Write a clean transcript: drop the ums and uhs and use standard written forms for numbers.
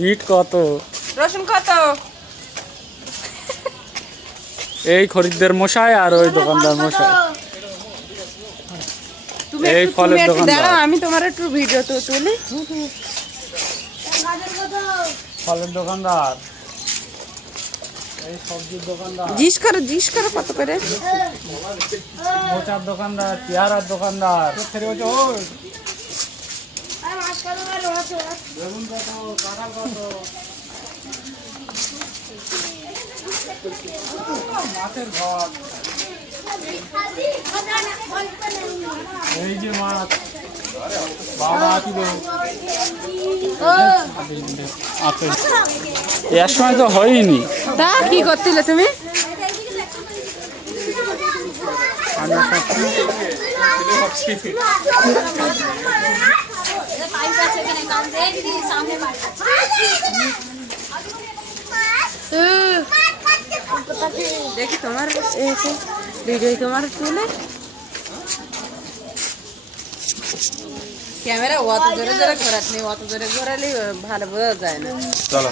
Bit কত, রসুন কত? এই খরিদ্দার মশাই আর ওই দোকানদার মশাই, এই ফলের দোকানদার। আমি তোমার একটু ভিডিও তো তুলি। ফলের দোকানদার, এই সবজির দোকানদার, জিজ্ঞেস করো কত করে? মোচার দোকানদার, পেয়ারার দোকানদার, বেগুন কত, কাঁঠাল কত, মাছের ঘর, এই যে মাছ বাবা কিলো। আচ্ছা, এর সময় তো হয়নি। তা কি করছিলে তুমি? দেখি তোমার ভিডিও তোমার তুলে ক্যামেরা অত জোরে জোরে ঘোরাত নেই, অত জোরে ঘোরালে ভালো বোঝা যায় না। চলো।